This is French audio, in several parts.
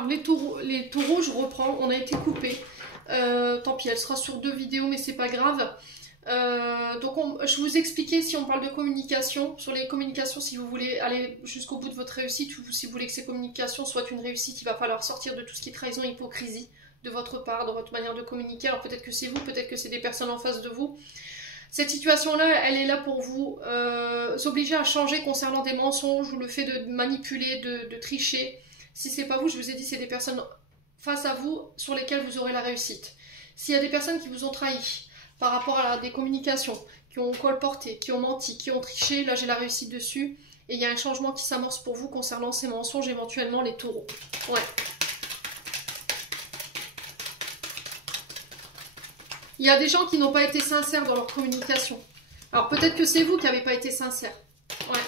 Alors les taureaux, je reprends, on a été coupé. Tant pis, elle sera sur 2 vidéos, mais c'est pas grave. Je vous expliquais, si on parle de communication, sur les communications, si vous voulez aller jusqu'au bout de votre réussite, ou si vous voulez que ces communications soient une réussite, il va falloir sortir de tout ce qui est trahison et hypocrisie de votre part, dans votre manière de communiquer. Alors peut-être que c'est vous, peut-être que c'est des personnes en face de vous. Cette situation-là, elle est là pour vous s'obliger à changer concernant des mensonges ou le fait de manipuler, de tricher. Si c'est pas vous, je vous ai dit, c'est des personnes face à vous sur lesquelles vous aurez la réussite. S'il y a des personnes qui vous ont trahi par rapport à des communications, qui ont colporté, qui ont menti, qui ont triché, là j'ai la réussite dessus. Et il y a un changement qui s'amorce pour vous concernant ces mensonges, éventuellement les taureaux. Ouais. Il y a des gens qui n'ont pas été sincères dans leur communication. Alors peut-être que c'est vous qui n'avez pas été sincère. Ouais.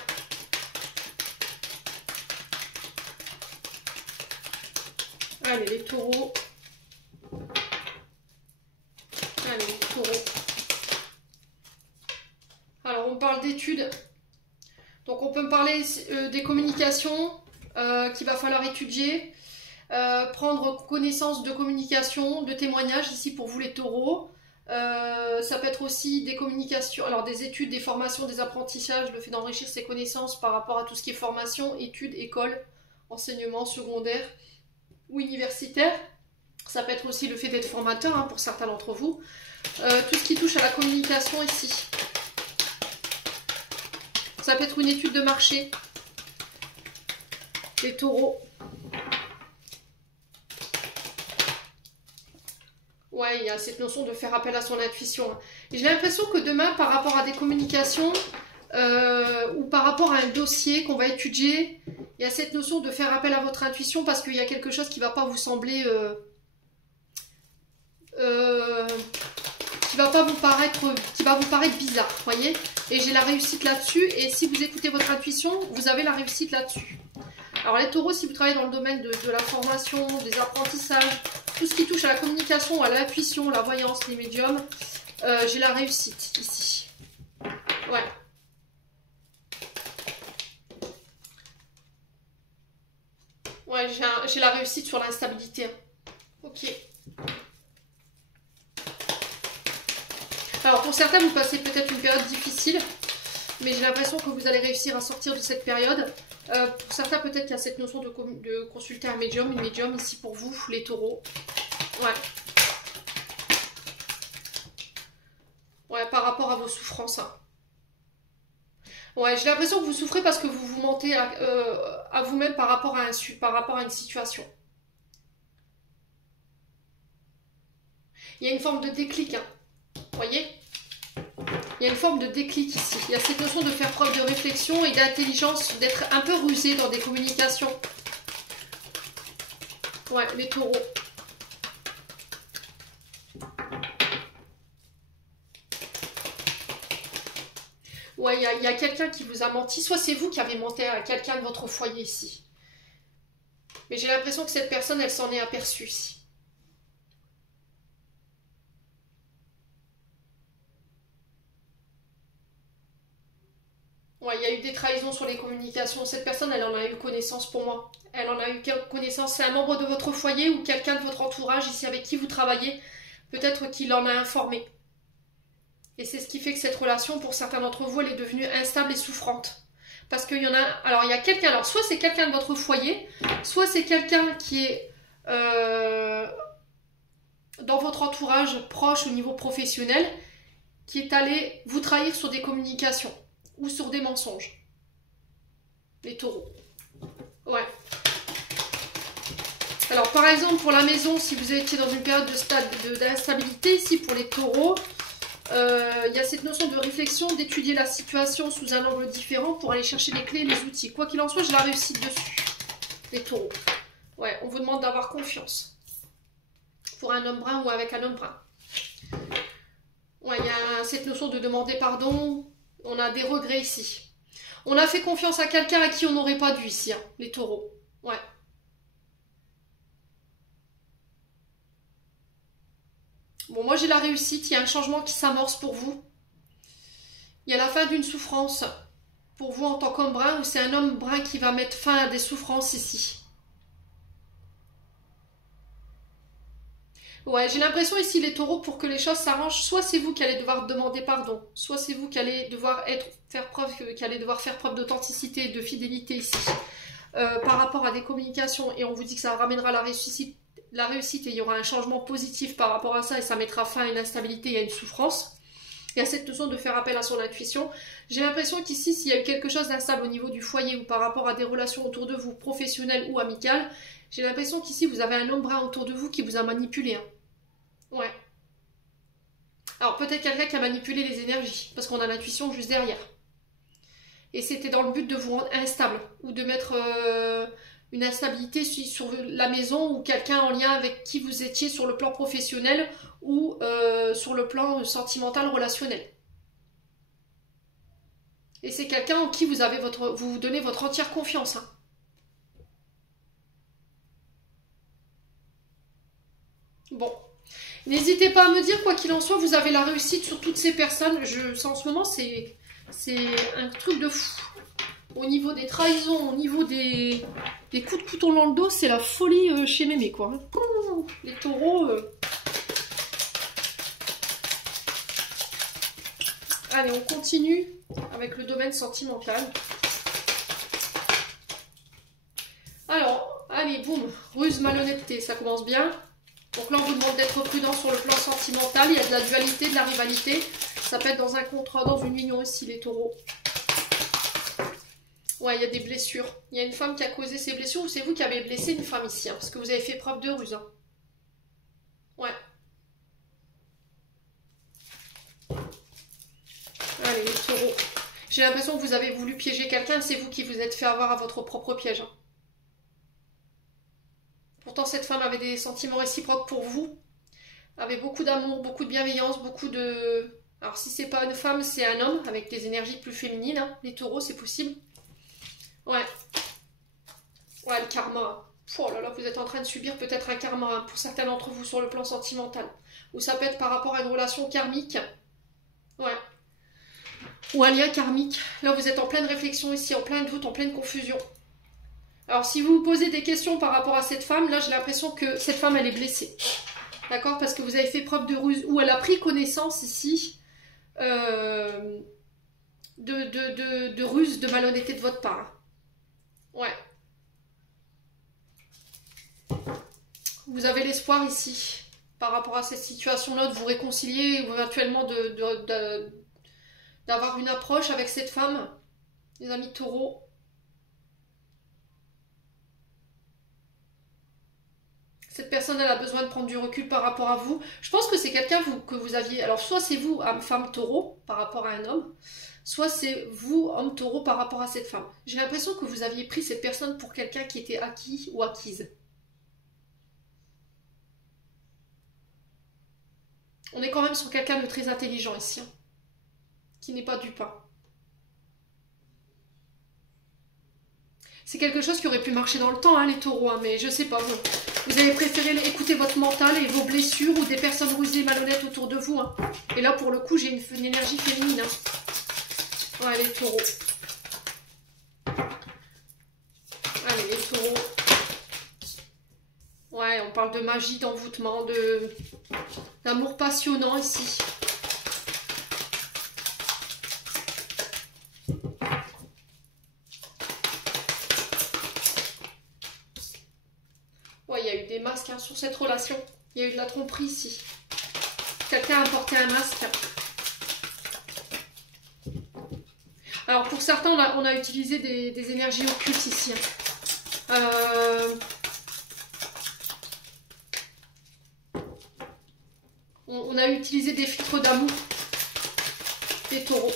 Allez, les taureaux. Allez, les taureaux. Alors, on parle d'études. Donc, on peut me parler des communications qu'il va falloir étudier. Prendre connaissance de communication, de témoignages, ici pour vous les taureaux. Ça peut être aussi des communications, alors des études, des formations, des apprentissages, le fait d'enrichir ses connaissances par rapport à tout ce qui est formation, études, école, enseignement secondaire ou universitaire. Ça peut être aussi le fait d'être formateur pour certains d'entre vous. Tout ce qui touche à la communication ici. Ça peut être une étude de marché. Les taureaux. Ouais, il y a cette notion de faire appel à son intuition. Et j'ai l'impression que demain, par rapport à des communications ou par rapport à un dossier qu'on va étudier, il y a cette notion de faire appel à votre intuition parce qu'il y a quelque chose qui ne va pas vous sembler... qui va vous paraître bizarre, voyez. Et j'ai la réussite là-dessus. Et si vous écoutez votre intuition, vous avez la réussite là-dessus. Alors les taureaux, si vous travaillez dans le domaine de la formation, des apprentissages, tout ce qui touche à la communication, à l'intuition, la voyance, les médiums, j'ai la réussite ici. Ouais. Ouais, j'ai la réussite sur l'instabilité. Ok. Alors pour certains, vous passez peut-être une période difficile, mais j'ai l'impression que vous allez réussir à sortir de cette période. Pour certains, peut-être qu'il y a cette notion de consulter un médium, une médium ici pour vous, les taureaux. Ouais. Ouais, par rapport à vos souffrances. Ouais, j'ai l'impression que vous souffrez parce que vous vous mentez à vous-même par rapport à une situation. Il y a une forme de déclic, vous voyez ? Il y a une forme de déclic ici. Il y a cette notion de faire preuve de réflexion et d'intelligence, d'être un peu rusé dans des communications. Ouais, les taureaux. Ouais, il y a quelqu'un qui vous a menti. Soit c'est vous qui avez menti à quelqu'un de votre foyer ici. Mais j'ai l'impression que cette personne, elle s'en est aperçue ici. Ouais, il y a eu des trahisons sur les communications. Cette personne, elle en a eu connaissance pour moi. Elle en a eu connaissance. C'est un membre de votre foyer ou quelqu'un de votre entourage ici avec qui vous travaillez. Peut-être qu'il en a informé. Et c'est ce qui fait que cette relation, pour certains d'entre vous, elle est devenue instable et souffrante. Parce qu'il y en a... Alors, il y a quelqu'un... Alors, soit c'est quelqu'un de votre foyer, soit c'est quelqu'un qui est dans votre entourage proche au niveau professionnel, qui est allé vous trahir sur des communications ou sur des mensonges. Les taureaux. Ouais. Alors, par exemple, pour la maison, si vous étiez dans une période d'instabilité, ici, pour les taureaux... il y a cette notion de réflexion, d'étudier la situation sous un angle différent pour aller chercher les clés et les outils. Quoi qu'il en soit, j'ai la réussite dessus. Les taureaux. Ouais, on vous demande d'avoir confiance. Pour un homme brun ou avec un homme brun. Ouais, il y a cette notion de demander pardon. On a des regrets ici. On a fait confiance à quelqu'un à qui on n'aurait pas dû ici, les taureaux. Ouais. Bon, moi j'ai la réussite, il y a un changement qui s'amorce pour vous. Il y a la fin d'une souffrance pour vous en tant qu'homme brun, ou c'est un homme brun qui va mettre fin à des souffrances ici. Ouais, j'ai l'impression ici, les taureaux, pour que les choses s'arrangent, soit c'est vous qui allez devoir demander pardon, soit c'est vous qui allez devoir faire preuve d'authenticité et de fidélité ici, par rapport à des communications, et on vous dit que ça ramènera la réussite, et il y aura un changement positif par rapport à ça, et ça mettra fin à une instabilité et à une souffrance. Il y a cette notion de faire appel à son intuition. J'ai l'impression qu'ici, s'il y a eu quelque chose d'instable au niveau du foyer ou par rapport à des relations autour de vous, professionnelles ou amicales, j'ai l'impression qu'ici, vous avez un homme brun autour de vous qui vous a manipulé. Hein. Ouais. Alors, peut-être quelqu'un qui a manipulé les énergies, parce qu'on a l'intuition juste derrière. Et c'était dans le but de vous rendre instable, ou de mettre une instabilité sur la maison, ou quelqu'un en lien avec qui vous étiez sur le plan professionnel, ou sur le plan sentimental, relationnel. Et c'est quelqu'un en qui vous donnez votre entière confiance. Hein. Bon. N'hésitez pas à me dire, quoi qu'il en soit, vous avez la réussite sur toutes ces personnes. En ce moment, c'est un truc de fou. Au niveau des trahisons, au niveau des coups de couteau dans le dos, c'est la folie chez Mémé, quoi. Les taureaux... Allez, on continue avec le domaine sentimental. Alors, allez, boum, ruse, malhonnêteté, ça commence bien. Donc là, on vous demande d'être prudent sur le plan sentimental. Il y a de la dualité, de la rivalité. Ça peut être dans un contrat, dans une union ici, les taureaux. Ouais, il y a des blessures. Il y a une femme qui a causé ces blessures ou c'est vous qui avez blessé une femme ici, hein, parce que vous avez fait preuve de ruse. Hein. Ouais. Allez, les taureaux. J'ai l'impression que vous avez voulu piéger quelqu'un, c'est vous qui vous êtes fait avoir à votre propre piège. Hein. Pourtant, cette femme avait des sentiments réciproques pour vous, avait beaucoup d'amour, beaucoup de bienveillance, beaucoup de... Alors, si c'est pas une femme, c'est un homme, avec des énergies plus féminines. Hein. Les taureaux, c'est possible. Ouais. Ouais, le karma. Oh là là, vous êtes en train de subir peut-être un karma hein, pour certains d'entre vous sur le plan sentimental. Ou ça peut être par rapport à une relation karmique. Ouais. Ou un lien karmique. Là, vous êtes en pleine réflexion ici, en plein doute, en pleine confusion. Alors, si vous vous posez des questions par rapport à cette femme, là, j'ai l'impression que cette femme, elle est blessée. D'accord? Parce que vous avez fait preuve de ruse, ou elle a pris connaissance ici de ruse, de malhonnêteté de votre part. Ouais. Vous avez l'espoir ici, par rapport à cette situation-là, de vous réconcilier, ou éventuellement d'avoir une approche avec cette femme, les amis taureaux. Cette personne, elle a besoin de prendre du recul par rapport à vous. Je pense que c'est quelqu'un que vous aviez... Alors, soit c'est vous, femme taureau, par rapport à un homme, soit c'est vous, homme taureau, par rapport à cette femme. J'ai l'impression que vous aviez pris cette personne pour quelqu'un qui était acquis ou acquise. On est quand même sur quelqu'un de très intelligent ici, hein, qui n'est pas du pain. C'est quelque chose qui aurait pu marcher dans le temps, hein, les taureaux, hein, mais je sais pas, vous avez préféré écouter votre mental et vos blessures ou des personnes rusées, malhonnêtes autour de vous. Hein. Et là, pour le coup, j'ai une énergie féminine. Hein. Ouais, les taureaux. Allez, les taureaux. Ouais, on parle de magie, d'envoûtement, d'amour passionnant ici. Ouais, il y a eu des masques hein, sur cette relation. Il y a eu de la tromperie ici. Quelqu'un a porté un masque. Alors pour certains, on a utilisé des énergies occultes ici. Hein. On a utilisé des filtres d'amour. Des taureaux.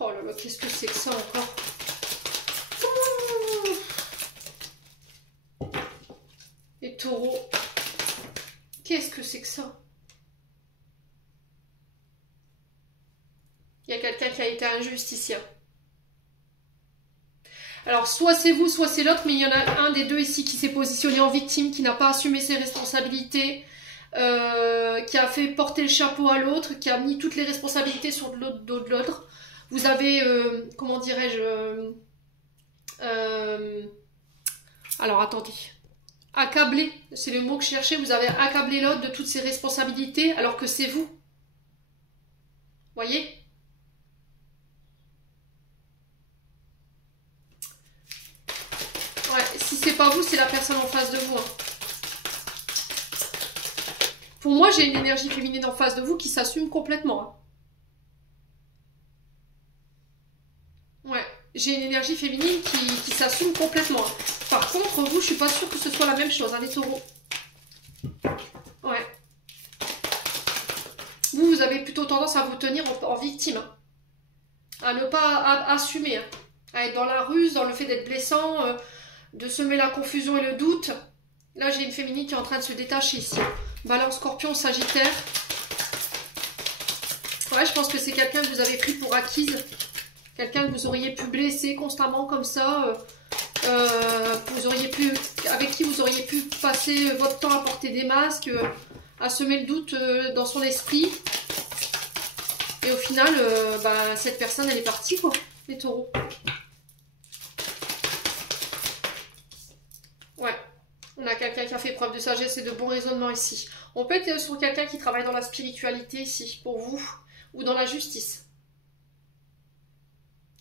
Oh là là, qu'est-ce que c'est que ça encore? Les taureaux. Qu'est-ce que c'est que ça? Il y a quelqu'un qui a été injuste ici. Alors, soit c'est vous, soit c'est l'autre, mais il y en a un des deux ici qui s'est positionné en victime, qui n'a pas assumé ses responsabilités, qui a fait porter le chapeau à l'autre, qui a mis toutes les responsabilités sur le dos de l'autre. Vous avez, comment dirais-je... alors, attendez. Accabler, c'est le mot que je cherchais. Vous avez accablé l'autre de toutes ses responsabilités alors que c'est vous. Voyez? Ouais, si c'est pas vous, c'est la personne en face de vous. Hein. Pour moi, j'ai une énergie féminine en face de vous qui s'assume complètement. Hein. Ouais, j'ai une énergie féminine qui s'assume complètement. Hein. Par contre, vous, je suis pas sûre que ce soit la même chose, hein, les taureaux. Ouais. Vous avez plutôt tendance à vous tenir en victime. Hein. À ne pas assumer. Hein. À être dans la ruse, dans le fait d'être blessant, de semer la confusion et le doute. Là, j'ai une féminine qui est en train de se détacher ici. Balance, Scorpion, Sagittaire. Ouais, je pense que c'est quelqu'un que vous avez pris pour acquise. Quelqu'un que vous auriez pu blesser constamment comme ça. Avec qui vous auriez pu passer votre temps à porter des masques, à semer le doute dans son esprit. Et au final, cette personne, elle est partie, quoi, les taureaux. Ouais, on a quelqu'un qui a fait preuve de sagesse et de bon raisonnement ici. On peut être sur quelqu'un qui travaille dans la spiritualité ici, pour vous, ou dans la justice.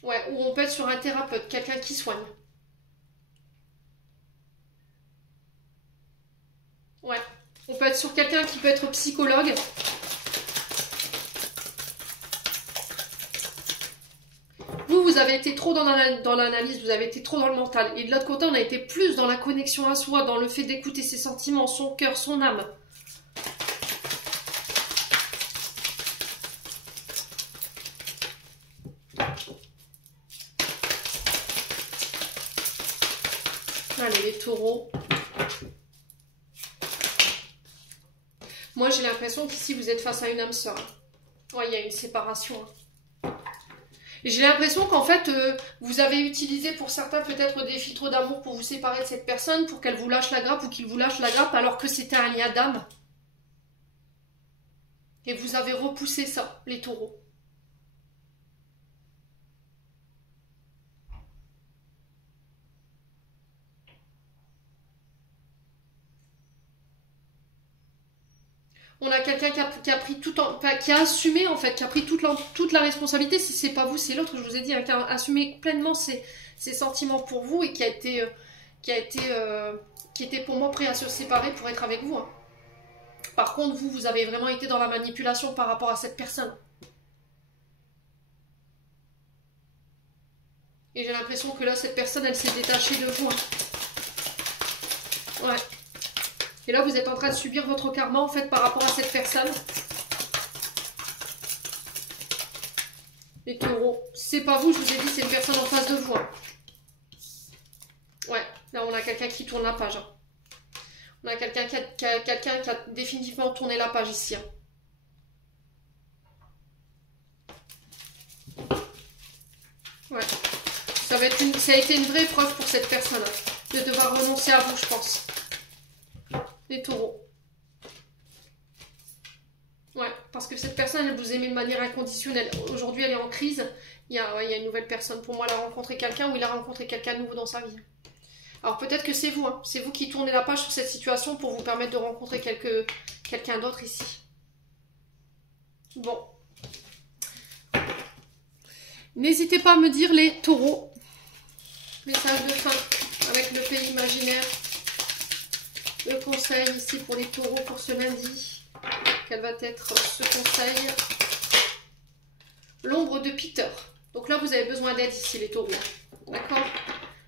Ouais, ou on peut être sur un thérapeute, quelqu'un qui soigne. Ouais, on peut être sur quelqu'un qui peut être psychologue. Vous avez été trop dans l'analyse, vous avez été trop dans le mental. Et de l'autre côté, on a été plus dans la connexion à soi, dans le fait d'écouter ses sentiments, son cœur, son âme. Allez, les taureaux. Moi, j'ai l'impression qu'ici, vous êtes face à une âme sœur. Ouais, il y a une séparation. J'ai l'impression qu'en fait, vous avez utilisé pour certains peut-être des filtres d'amour pour vous séparer de cette personne, pour qu'elle vous lâche la grappe ou qu'il vous lâche la grappe, alors que c'était un lien d'âme. Et vous avez repoussé ça, les taureaux. On a quelqu'un qui a pris qui a assumé en fait, qui a pris toute la responsabilité. Si c'est pas vous, c'est l'autre. Je vous ai dit, hein, qui a assumé pleinement ses sentiments pour vous et qui était pour moi prêt à se séparer pour être avec vous. Hein. Par contre, vous avez vraiment été dans la manipulation par rapport à cette personne. Et j'ai l'impression que là, cette personne, elle s'est détachée de vous. Hein. Ouais. Et là, vous êtes en train de subir votre karma, en fait, par rapport à cette personne. Les taureaux. C'est pas vous, je vous ai dit, c'est une personne en face de vous. Hein. Ouais, là, on a quelqu'un qui tourne la page. Hein. On a quelqu'un qui a définitivement tourné la page ici. Hein. Ouais. Ça a été une vraie preuve pour cette personne. Hein, de devoir renoncer à vous, je pense. Les taureaux. Ouais, parce que cette personne, elle vous aimait de manière inconditionnelle. Aujourd'hui, elle est en crise. Il y a une nouvelle personne. Pour moi, elle a rencontré quelqu'un ou il a rencontré quelqu'un de nouveau dans sa vie. Alors peut-être que c'est vous. Hein. C'est vous qui tournez la page sur cette situation pour vous permettre de rencontrer quelqu'un d'autre ici. Bon. N'hésitez pas à me dire les taureaux. Message de fin avec le pays imaginaire. Le conseil ici pour les taureaux pour ce lundi. Quel va être ce conseil? L'ombre de Peter. Donc là, vous avez besoin d'aide ici, les taureaux. D'accord?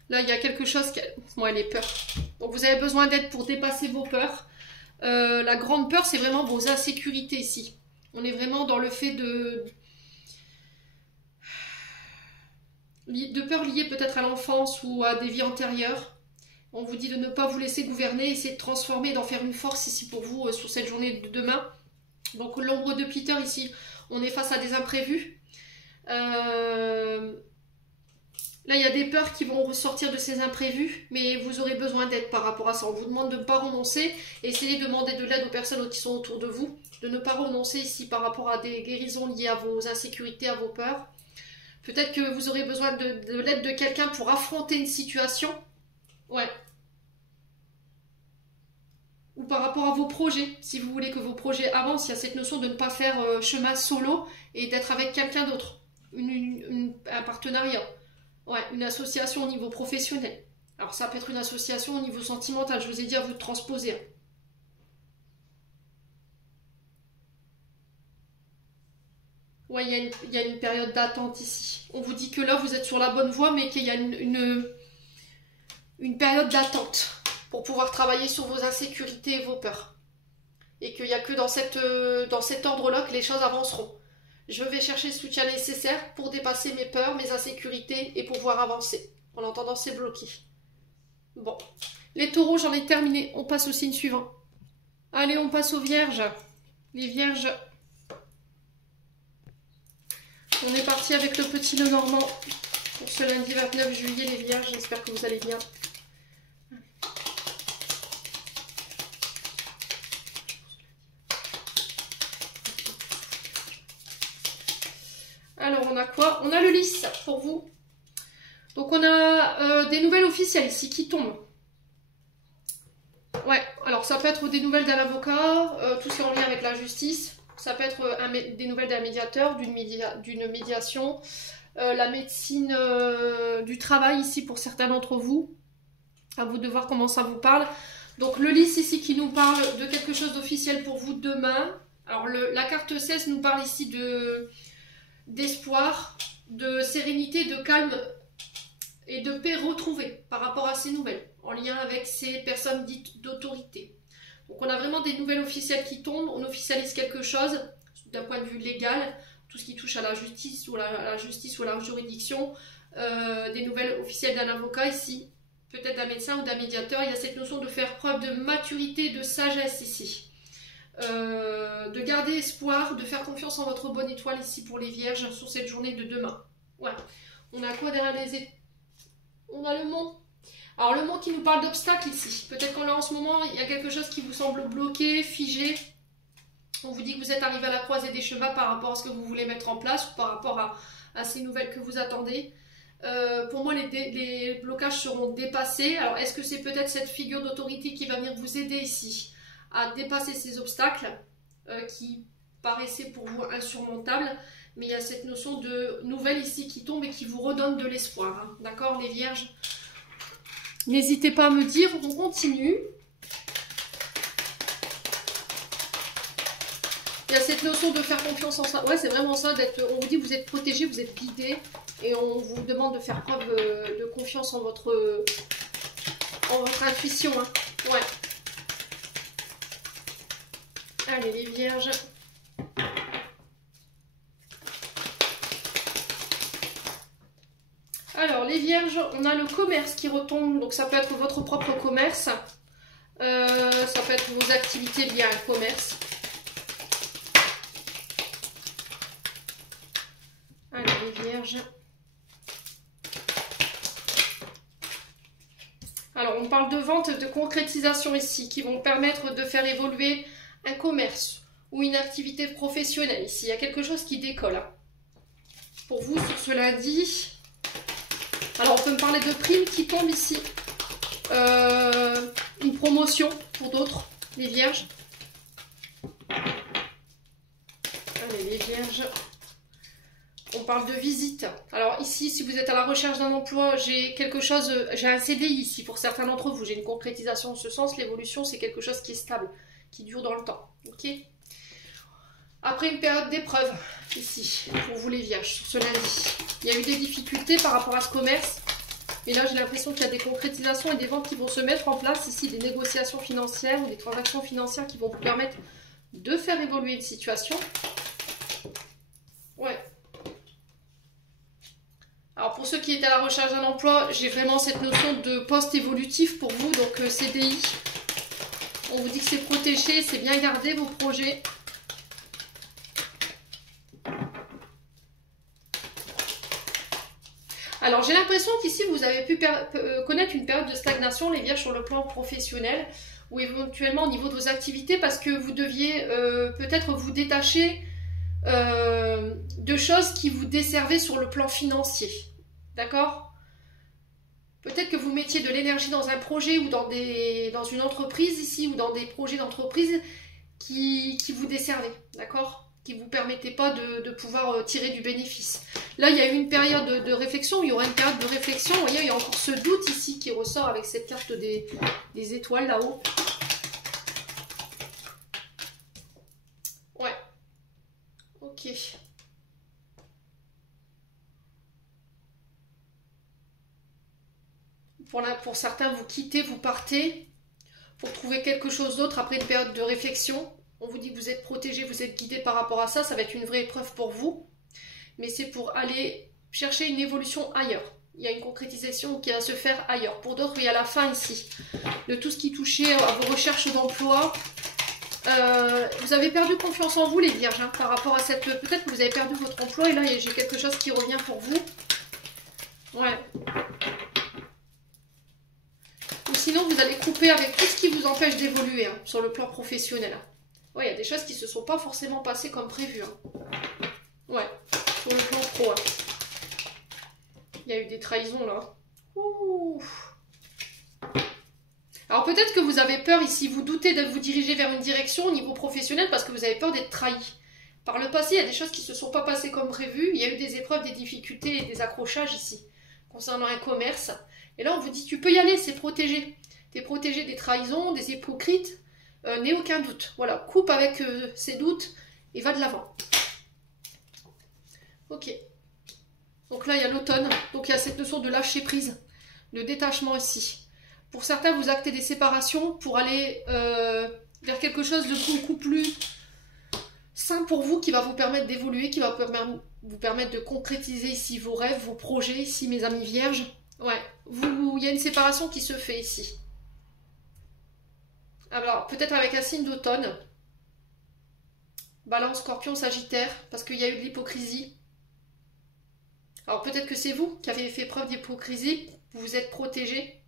Là, il y a quelque chose qui... Moi, les peurs. Donc, vous avez besoin d'aide pour dépasser vos peurs. La grande peur, c'est vraiment vos insécurités ici. On est vraiment dans le fait de peurs liées peut-être à l'enfance ou à des vies antérieures. On vous dit de ne pas vous laisser gouverner, essayer de transformer, d'en faire une force ici pour vous sur cette journée de demain. Donc l'ombre de Peter ici, on est face à des imprévus. Là, il y a des peurs qui vont ressortir de ces imprévus, mais vous aurez besoin d'aide par rapport à ça. On vous demande de ne pas renoncer, essayez de demander de l'aide aux personnes qui sont autour de vous, de ne pas renoncer ici par rapport à des guérisons liées à vos insécurités, à vos peurs. Peut-être que vous aurez besoin de l'aide de quelqu'un pour affronter une situation. Ouais. ou par rapport à vos projets. Si vous voulez que vos projets avancent, il y a cette notion de ne pas faire chemin solo et d'être avec quelqu'un d'autre. Un partenariat. Ouais, une association au niveau professionnel. Alors ça peut être une association au niveau sentimental, je vous ai dit à vous de transposer. Ouais, il y a une période d'attente ici. On vous dit que là, vous êtes sur la bonne voie, mais qu'il y a une période d'attente pour pouvoir travailler sur vos insécurités et vos peurs. Et qu'il n'y a que dans cet ordre-là que les choses avanceront. Je vais chercher le soutien nécessaire pour dépasser mes peurs, mes insécurités et pouvoir avancer. En entendant, c'est bloqué. Bon. Les taureaux, j'en ai terminé. On passe au signe suivant. Allez, on passe aux vierges. Les vierges... On est parti avec le petit Lenormand pour ce lundi 29 juillet, les vierges. J'espère que vous allez bien. Alors, on a quoi? On a le lys pour vous. Donc, on a des nouvelles officielles ici qui tombent. Ouais, alors ça peut être des nouvelles d'un avocat, tout ce qui est en lien avec la justice. Ça peut être des nouvelles d'un médiateur, d'une médiation, la médecine du travail ici pour certains d'entre vous. À vous de voir comment ça vous parle. Donc le lys ici qui nous parle de quelque chose d'officiel pour vous demain. Alors la carte 16 nous parle ici d'espoir, de sérénité, de calme et de paix retrouvée par rapport à ces nouvelles, en lien avec ces personnes dites d'autorité. Donc on a vraiment des nouvelles officielles qui tombent, on officialise quelque chose d'un point de vue légal, tout ce qui touche à la justice ou à la juridiction, des nouvelles officielles d'un avocat ici, peut-être d'un médecin ou d'un médiateur. Il y a cette notion de faire preuve de maturité, de sagesse ici, de garder espoir, de faire confiance en votre bonne étoile ici pour les vierges sur cette journée de demain. Ouais. On a quoi derrière les étoiles? On a le mont. Alors le mont qui nous parle d'obstacles ici. Peut-être qu'en ce moment, il y a quelque chose qui vous semble bloqué, figé. On vous dit que vous êtes arrivé à la croisée des chemins par rapport à ce que vous voulez mettre en place ou par rapport à ces nouvelles que vous attendez. Pour moi, les blocages seront dépassés. Alors, est-ce que c'est peut-être cette figure d'autorité qui va venir vous aider ici à dépasser ces obstacles qui paraissaient pour vous insurmontables? Mais il y a cette notion de nouvelle ici qui tombe et qui vous redonne de l'espoir. Hein. D'accord, les vierges? N'hésitez pas à me dire, on continue. Il y a cette notion de faire confiance en ça. Ouais, c'est vraiment ça. On vous dit que vous êtes protégé, vous êtes guidé. Et on vous demande de faire preuve de confiance en votre intuition. Hein. Ouais. Allez, les vierges. Alors, les vierges, on a le commerce qui retombe. Donc, ça peut être votre propre commerce. Ça peut être vos activités liées à un commerce. Allez, les vierges. Alors, on parle de vente, de concrétisation ici, qui vont permettre de faire évoluer un commerce ou une activité professionnelle ici. Il y a quelque chose qui décolle. Hein. Pour vous, sur ce lundi... Alors, on peut me parler de primes qui tombent ici. Une promotion pour d'autres, les vierges. Allez, les vierges. On parle de visite. Alors ici, si vous êtes à la recherche d'un emploi, j'ai un CDI ici pour certains d'entre vous. J'ai une concrétisation en ce sens. L'évolution, c'est quelque chose qui est stable, qui dure dans le temps. Ok. Après une période d'épreuve, ici, pour vous les vierges, sur ce lundi. Il y a eu des difficultés par rapport à ce commerce. Et là, j'ai l'impression qu'il y a des concrétisations et des ventes qui vont se mettre en place. Ici, des négociations financières ou des transactions financières qui vont vous permettre de faire évoluer une situation. Ouais. Alors, pour ceux qui étaient à la recherche d'un emploi, j'ai vraiment cette notion de poste évolutif pour vous. Donc, CDI. On vous dit que c'est protégé, c'est bien gardé vos projets. Alors, j'ai l'impression qu'ici, vous avez pu connaître une période de stagnation, les vierges, sur le plan professionnel ou éventuellement au niveau de vos activités parce que vous deviez peut-être vous détacher de choses qui vous desservaient sur le plan financier. D'accord? Peut-être que vous mettiez de l'énergie dans un projet ou dans une entreprise ici, ou dans des projets d'entreprise qui vous desservaient, d'accord? Qui ne vous permettaient pas de pouvoir tirer du bénéfice. Là, il y a eu une période de réflexion, il y aura une période de réflexion. Vous voyez, il y a encore ce doute ici qui ressort avec cette carte des étoiles là-haut. Ouais. Ok. Pour certains, vous quittez, vous partez pour trouver quelque chose d'autre après une période de réflexion. On vous dit que vous êtes protégé, vous êtes guidé par rapport à ça. Ça va être une vraie épreuve pour vous. Mais c'est pour aller chercher une évolution ailleurs. Il y a une concrétisation qui va se faire ailleurs. Pour d'autres, il y a la fin ici. De tout ce qui touchait à vos recherches d'emploi. Vous avez perdu confiance en vous, les vierges, hein, par rapport à cette... Peut-être que vous avez perdu votre emploi et là, j'ai quelque chose qui revient pour vous. Ouais. Ou sinon, vous allez couper avec tout ce qui vous empêche d'évoluer hein, sur le plan professionnel. Ouais, il y a des choses qui ne se sont pas forcément passées comme prévu. Hein. Ouais, sur le plan pro. Hein. Il y a eu des trahisons, là. Ouh. Alors, peut-être que vous avez peur ici, vous doutez de vous diriger vers une direction au niveau professionnel parce que vous avez peur d'être trahi. Par le passé, il y a des choses qui ne se sont pas passées comme prévu. Il y a eu des épreuves, des difficultés et des accrochages ici, concernant un commerce. Et là, on vous dit, tu peux y aller, c'est protégé. Tu es protégé des trahisons, des hypocrites. N'aie aucun doute. Voilà, coupe avec ces doutes et va de l'avant. Ok. Donc là, il y a l'automne. Donc il y a cette notion de lâcher prise, de détachement ici. Pour certains, vous actez des séparations pour aller vers quelque chose de beaucoup plus sain pour vous, qui va vous permettre d'évoluer, qui va vous permettre de concrétiser ici vos rêves, vos projets, ici mes amis vierges. Ouais, il y a une séparation qui se fait ici. Alors, peut-être avec un signe d'automne. Balance, Scorpion, Sagittaire, parce qu'il y a eu de l'hypocrisie. Alors, peut-être que c'est vous qui avez fait preuve d'hypocrisie, vous vous êtes protégé.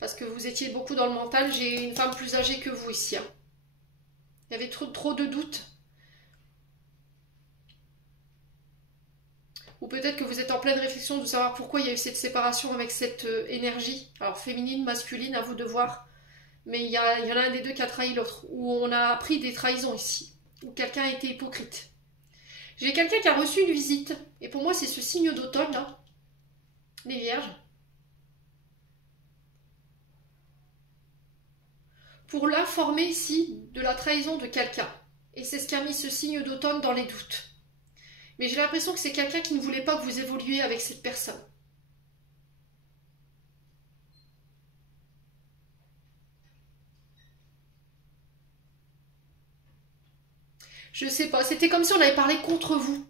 Parce que vous étiez beaucoup dans le mental. J'ai une femme plus âgée que vous ici. Hein. Il y avait trop de doutes. Ou peut-être que vous êtes en pleine réflexion de savoir pourquoi il y a eu cette séparation avec cette énergie. Alors, féminine, masculine, à vous de voir. Mais il y en a un des deux qui a trahi l'autre. Où on a appris des trahisons ici. Où quelqu'un a été hypocrite. J'ai quelqu'un qui a reçu une visite. Et pour moi, c'est ce signe d'automne, là. Les vierges. Pour l'informer ici de la trahison de quelqu'un. Et c'est ce qui a mis ce signe d'automne dans les doutes. Mais j'ai l'impression que c'est quelqu'un qui ne voulait pas que vous évoluiez avec cette personne. Je sais pas, c'était comme si on avait parlé contre vous.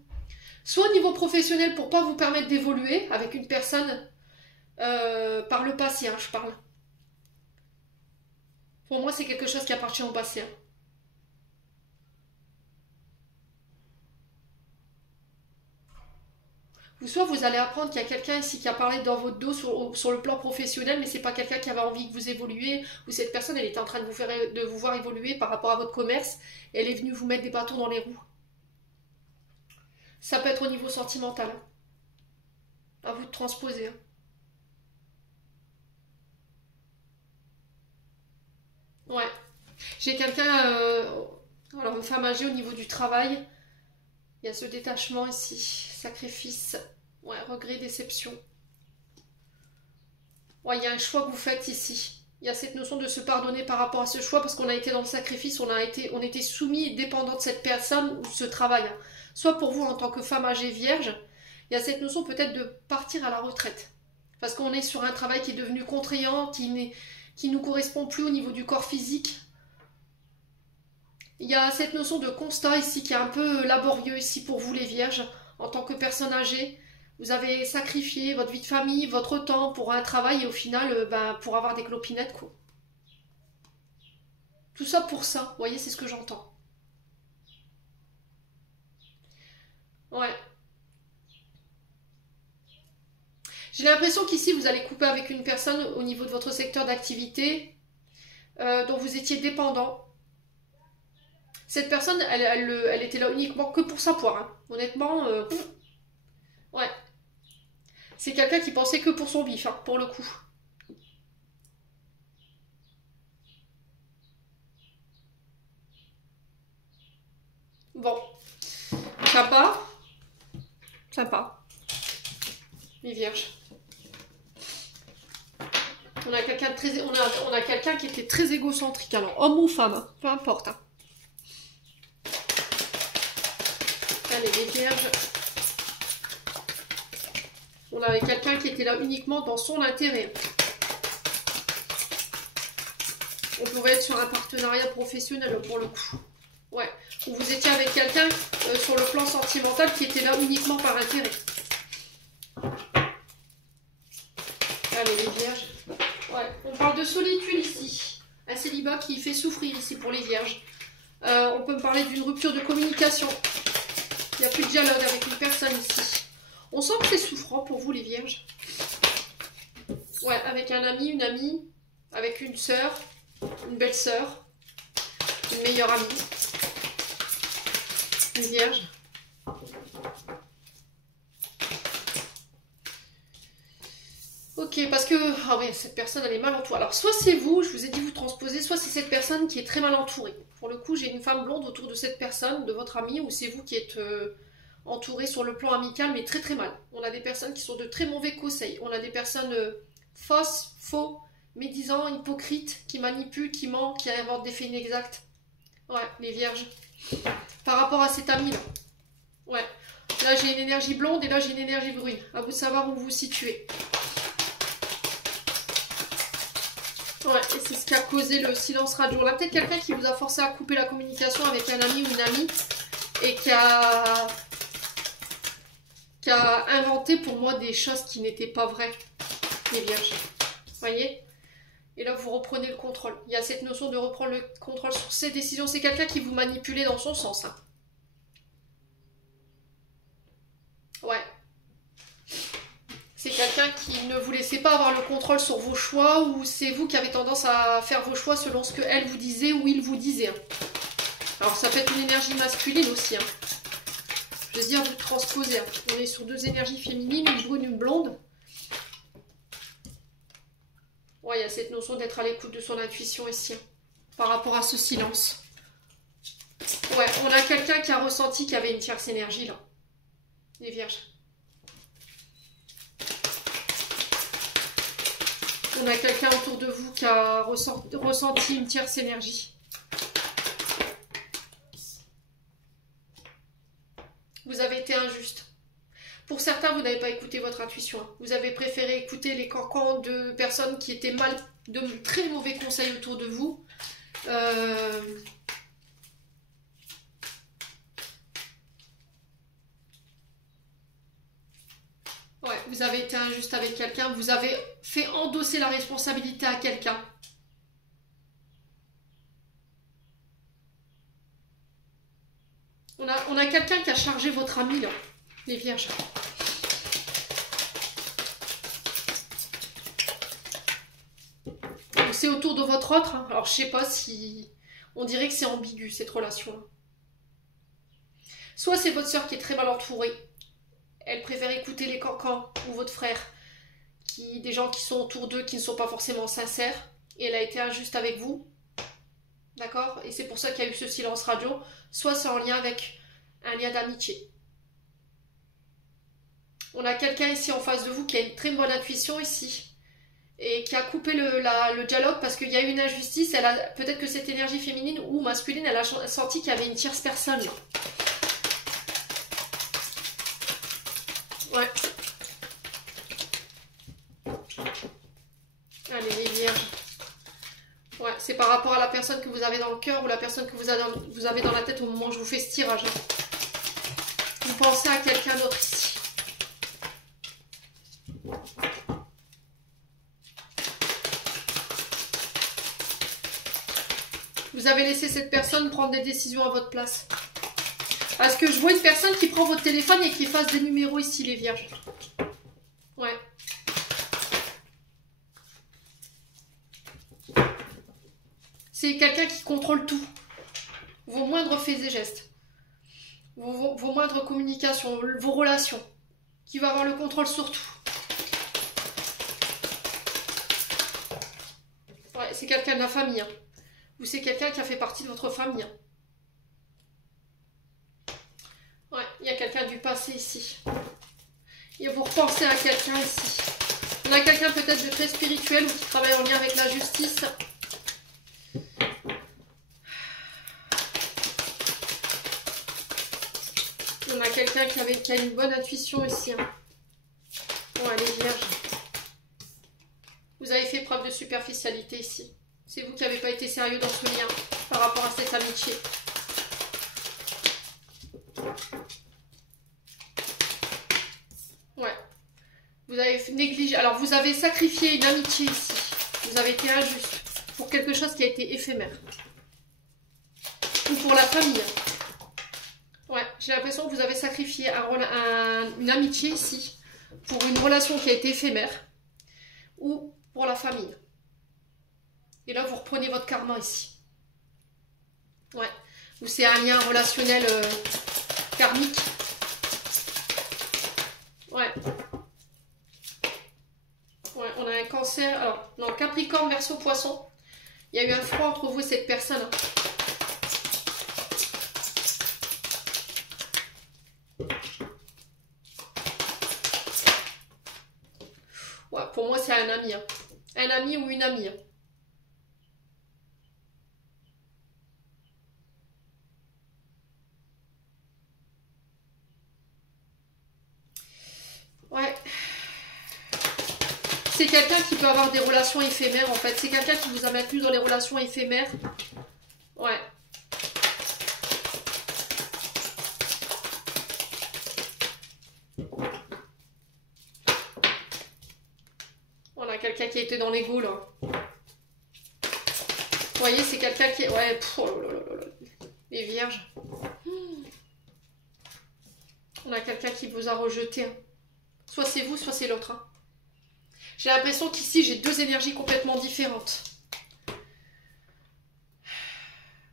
Soit au niveau professionnel pour pas vous permettre d'évoluer avec une personne par le passé, hein, je parle. Pour moi, c'est quelque chose qui appartient au passé. Hein. Ou soit vous allez apprendre qu'il y a quelqu'un ici qui a parlé dans votre dos sur le plan professionnel, mais c'est pas quelqu'un qui avait envie que vous évoluiez, ou cette personne, elle était en train de vous voir évoluer par rapport à votre commerce, et elle est venue vous mettre des bâtons dans les roues. Ça peut être au niveau sentimental. Hein. À vous de transposer. Hein. Ouais. J'ai quelqu'un, alors une femme âgée au niveau du travail, il y a ce détachement ici, sacrifice, ouais, regret, déception. Ouais, il y a un choix que vous faites ici. Il y a cette notion de se pardonner par rapport à ce choix parce qu'on a été dans le sacrifice, on était soumis et dépendant de cette personne ou de ce travail. Soit pour vous en tant que femme âgée vierge, il y a cette notion peut-être de partir à la retraite. Parce qu'on est sur un travail qui est devenu contraignant, qui ne nous correspond plus au niveau du corps physique. Il y a cette notion de constat ici qui est un peu laborieux ici pour vous les vierges, en tant que personne âgée. Vous avez sacrifié votre vie de famille, votre temps pour un travail et au final, pour avoir des clopinettes, quoi. Tout ça pour ça, vous voyez, c'est ce que j'entends. Ouais. J'ai l'impression qu'ici, vous allez couper avec une personne au niveau de votre secteur d'activité dont vous étiez dépendant. Cette personne, elle était là uniquement que pour sa poire. Hein. Honnêtement, ouais. C'est quelqu'un qui pensait que pour son bif, hein, pour le coup. Bon. Sympa. Sympa. Les vierges. On a quelqu'un de très, on a quelqu'un qui était très égocentrique. Alors, homme ou femme, hein, peu importe. Hein. Allez, les vierges. On avait quelqu'un qui était là uniquement dans son intérêt. On pouvait être sur un partenariat professionnel pour le coup. Ouais. Ou vous étiez avec quelqu'un sur le plan sentimental qui était là uniquement par intérêt. Allez, les vierges. Ouais. On parle de solitude ici. Un célibat qui fait souffrir ici pour les vierges. On peut me parler d'une rupture de communication. Il n'y a plus de dialogue avec une personne ici. On sent que c'est souffrant pour vous, les vierges. Ouais, avec un ami, une amie, avec une sœur, une belle-sœur, une meilleure amie. Une vierge. Ok, parce que... Ah oui, cette personne, elle est mal entourée. Alors, soit c'est vous, je vous ai dit vous transposez, soit c'est cette personne qui est très mal entourée. Pour le coup, j'ai une femme blonde autour de cette personne, de votre ami, ou c'est vous qui êtes entouré sur le plan amical, mais très très mal. On a des personnes qui sont de très mauvais conseils. On a des personnes fausses, faux, médisants, hypocrites, qui manipulent, qui mentent, qui inventent des faits inexacts. Ouais, les vierges. Par rapport à cet ami-là. Ouais. Là, j'ai une énergie blonde et là, j'ai une énergie brune. À vous de savoir où vous vous situez. Ouais, et c'est ce qui a causé le silence radio. On a peut-être quelqu'un qui vous a forcé à couper la communication avec un ami ou une amie et qui a inventé pour moi des choses qui n'étaient pas vraies, les vierges. Voyez? Et là, vous reprenez le contrôle. Il y a cette notion de reprendre le contrôle sur ses décisions. C'est quelqu'un qui vous manipulait dans son sens. Hein. Ouais. C'est quelqu'un qui ne vous laissait pas avoir le contrôle sur vos choix ou c'est vous qui avez tendance à faire vos choix selon ce qu'elle vous disait ou il vous disait. Hein. Alors, ça peut être une énergie masculine aussi. Hein. Je veux dire, vous transposez. Hein. On est sur deux énergies féminines, une brune, une blonde. Ouais, il y a cette notion d'être à l'écoute de son intuition ici, hein, par rapport à ce silence. Ouais, on a quelqu'un qui a ressenti qu'il y avait une tierce énergie, là. Les vierges. On a quelqu'un autour de vous qui a ressenti une tierce énergie. Vous avez été injuste. Pour certains, vous n'avez pas écouté votre intuition. Hein. Vous avez préféré écouter les cancans de personnes qui étaient de très mauvais conseils autour de vous. Ouais, vous avez été injuste avec quelqu'un. Vous avez fait endosser la responsabilité à quelqu'un. On a quelqu'un qui a chargé votre ami, là, les vierges. C'est autour de votre autre. Hein. Alors, je sais pas si... On dirait que c'est ambigu, cette relation-là. Soit c'est votre sœur qui est très mal entourée. Elle préfère écouter les cancans ou votre frère. Des gens qui sont autour d'eux, qui ne sont pas forcément sincères. Et elle a été injuste avec vous. D'accord? Et c'est pour ça qu'il y a eu ce silence radio. Soit c'est en lien avec un lien d'amitié. On a quelqu'un ici en face de vous qui a une très bonne intuition ici. Et qui a coupé le dialogue parce qu'il y a eu une injustice. Peut-être que cette énergie féminine ou masculine, elle a senti qu'il y avait une tierce personne. Là. Ouais. Allez, les vierges. Ouais, c'est par rapport à la personne que vous avez dans le cœur ou la personne que vous avez dans la tête au moment où je vous fais ce tirage. Vous pensez à quelqu'un d'autre ici. Vous avez laissé cette personne prendre des décisions à votre place. Parce que je vois une personne qui prend votre téléphone et qui efface des numéros ici, les vierges. Ouais. C'est quelqu'un qui contrôle tout. Vos moindres faits et gestes. Vos moindres communications, vos relations. Qui va avoir le contrôle sur tout. Ouais, c'est quelqu'un de la famille. Hein. Ou c'est quelqu'un qui a fait partie de votre famille. Hein. Ouais, il y a quelqu'un du passé ici. Et vous repensez à quelqu'un ici. On a quelqu'un peut-être de très spirituel ou qui travaille en lien avec la justice. On a quelqu'un qui a une bonne intuition ici. Hein. Ouais, les vierges. Vous avez fait preuve de superficialité ici. C'est vous qui n'avez pas été sérieux dans ce lien par rapport à cette amitié. Ouais. Vous avez négligé. Alors, vous avez sacrifié une amitié ici. Vous avez été injuste pour quelque chose qui a été éphémère. Ou pour la famille. Ouais, j'ai l'impression que vous avez sacrifié une amitié ici pour une relation qui a été éphémère. Ou pour la famille. Et là, vous reprenez votre karma ici. Ouais. Ou c'est un lien relationnel karmique. Ouais. Ouais, on a un cancer. Alors, non, Capricorne, Verseau, Poisson. Il y a eu un froid entre vous et cette personne. Ouais, pour moi, c'est un ami. Hein. Un ami ou une amie. Hein. Ouais. C'est quelqu'un qui peut avoir des relations éphémères, en fait. C'est quelqu'un qui vous a maintenu dans les relations éphémères. Ouais. On a quelqu'un qui a été dans l'ego, là. Vous voyez, c'est quelqu'un qui est... Ouais, oh là là là là. Les vierges. On a quelqu'un qui vous a rejeté. Hein. Soit c'est vous, soit c'est l'autre. Hein. J'ai l'impression qu'ici, j'ai deux énergies complètement différentes.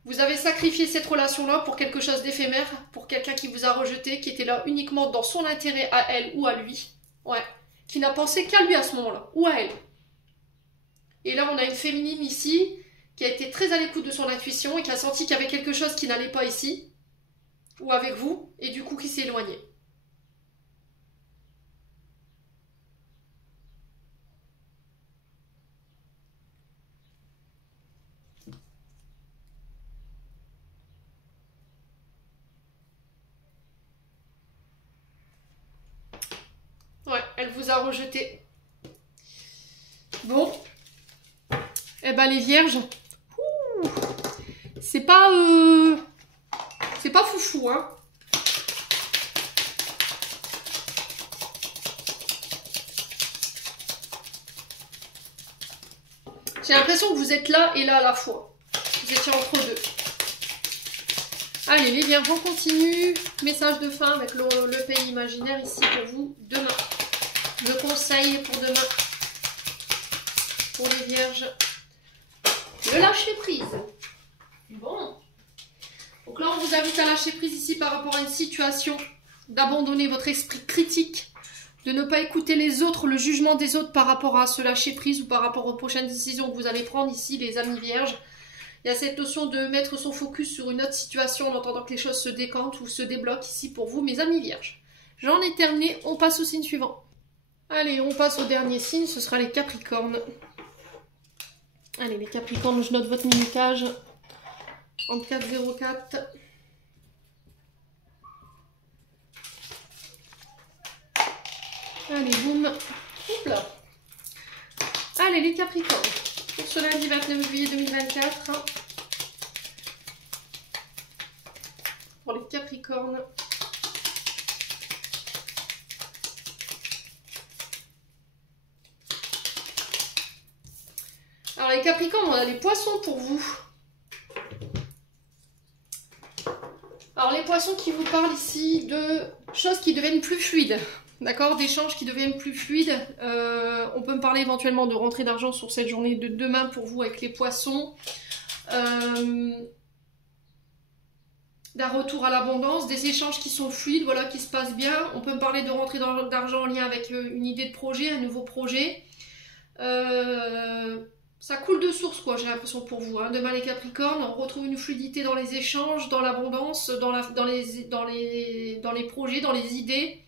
Vous avez sacrifié cette relation-là pour quelque chose d'éphémère, pour quelqu'un qui vous a rejeté, qui était là uniquement dans son intérêt à elle ou à lui. Ouais. Qui n'a pensé qu'à lui à ce moment-là, ou à elle. Et là, on a une féminine ici, qui a été très à l'écoute de son intuition et qui a senti qu'il y avait quelque chose qui n'allait pas ici, ou avec vous, et du coup qui s'est éloignée. Ouais, elle vous a rejeté. Bon. Eh ben les vierges, c'est pas foufou, hein. J'ai l'impression que vous êtes là et là à la fois. Vous étiez entre deux. Allez, les vierges, on continue. Message de fin avec le pays imaginaire ici pour vous demain. Le conseil pour demain. Pour les vierges. Le lâcher prise. Bon. Donc là, on vous invite à lâcher prise ici par rapport à une situation. D'abandonner votre esprit critique. De ne pas écouter les autres, le jugement des autres par rapport à ce lâcher prise ou par rapport aux prochaines décisions que vous allez prendre ici, les amis vierges. Il y a cette notion de mettre son focus sur une autre situation en attendant que les choses se décantent ou se débloquent ici pour vous, mes amis vierges. J'en ai terminé, on passe au signe suivant. Allez, on passe au dernier signe, ce sera les Capricornes. Allez, les Capricornes, je note votre minutage. 3404. Allez, boum. Hop là. Allez, les Capricornes. Pour ce lundi 29 juillet 2024. Pour les Capricornes. Alors les Capricornes, on a les poissons pour vous. Alors les poissons qui vous parlent ici de choses qui deviennent plus fluides. D'accord, d'échanges qui deviennent plus fluides. On peut me parler éventuellement de rentrée d'argent sur cette journée de demain pour vous avec les poissons. D'un retour à l'abondance, des échanges qui sont fluides, voilà, qui se passent bien. On peut me parler de rentrée d'argent en lien avec une idée de projet, un nouveau projet. ça coule de source, quoi, j'ai l'impression pour vous. Hein. Demain, les Capricornes, on retrouve une fluidité dans les échanges, dans l'abondance, dans les projets, dans les idées.